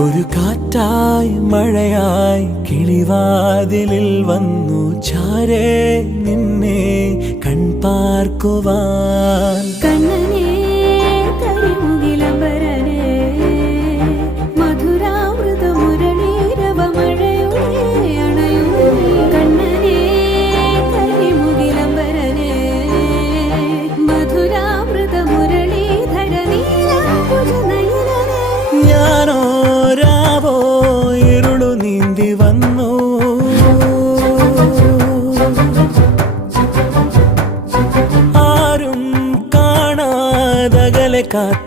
ഒരു കാറ്റായി മഴയായി കിളിവാതിലിൽ വന്നു ചാരേ നിന്നെ കൺപാർക്കുവാൻ. കണ്ണനേ കരിമുകിലംബരനേ മധുരാമൃത മുരളീരവ മഴയുടെ അണയുന്നേ. കണ്ണനേ കരിമുകിലംബരനേ മധുരാമൃത മുരളീധര നീലാംബുജ നയനനേ. ഞാനോ രാവോ ഇരുളു നീന്തി വന്നു, ആരും കാണാതകലെ കാത്തു